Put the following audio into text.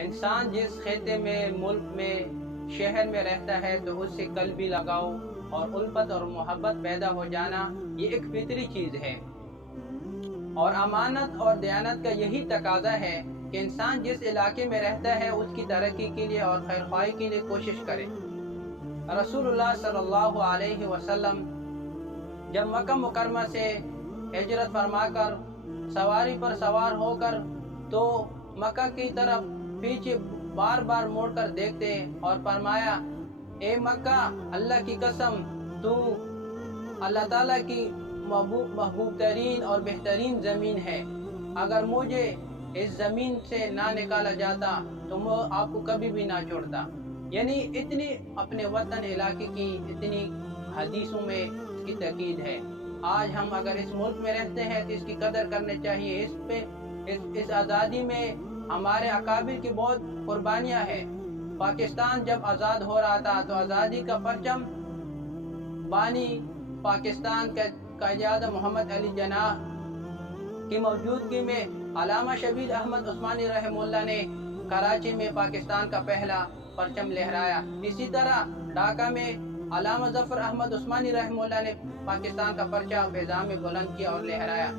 انسان جس خطے میں، ملک میں، شہر میں رہتا ہے تو اس سے قلبی لگاؤ اور الفت اور محبت پیدا ہو جانا یہ ایک فطری چیز ہے، اور امانت اور دیانت کا یہی تقاضا ہے کہ انسان جس علاقے میں رہتا ہے اس کی ترقی کے لیے اور خیرخواہی کے لیے کوشش کرے۔ رسول اللہ صلی اللہ علیہ وسلم جب مکہ مکرمہ سے ہجرت فرما کر سواری پر سوار ہو کر تو مکہ کی طرف پیچھے بار بار موڑ کر دیکھتے اور فرمایا، اے مکہ، اللہ کی قسم تو اللہ تعالیٰ کی محبوب ترین اور بہترین زمین ہے، اگر مجھے اس زمین سے نہ نکالا جاتا تو میں آپ کو کبھی بھی نہ چھوڑتا۔ یعنی اتنی اپنے وطن علاقے کی اتنی حدیثوں میں اس کی تاکید ہے۔ آج ہم اگر اس ملک میں رہتے ہیں تو اس کی قدر کرنی چاہیے۔ اس آزادی میں ہمارے اکابر کی بہت قربانیاں ہیں۔ پاکستان جب آزاد ہو رہا تھا تو آزادی کا پرچم بانی پاکستان کا قائد محمد علی جناح کی موجودگی میں علامہ شبیر احمد عثمانی رحمہ اللہ نے کراچی میں پاکستان کا پہلا پرچم لہرایا۔ اسی طرح ڈھاکہ میں علامہ ظفر احمد عثمانی رحمہ اللہ نے پاکستان کا پرچم فضا میں بلند کیا اور لہرایا۔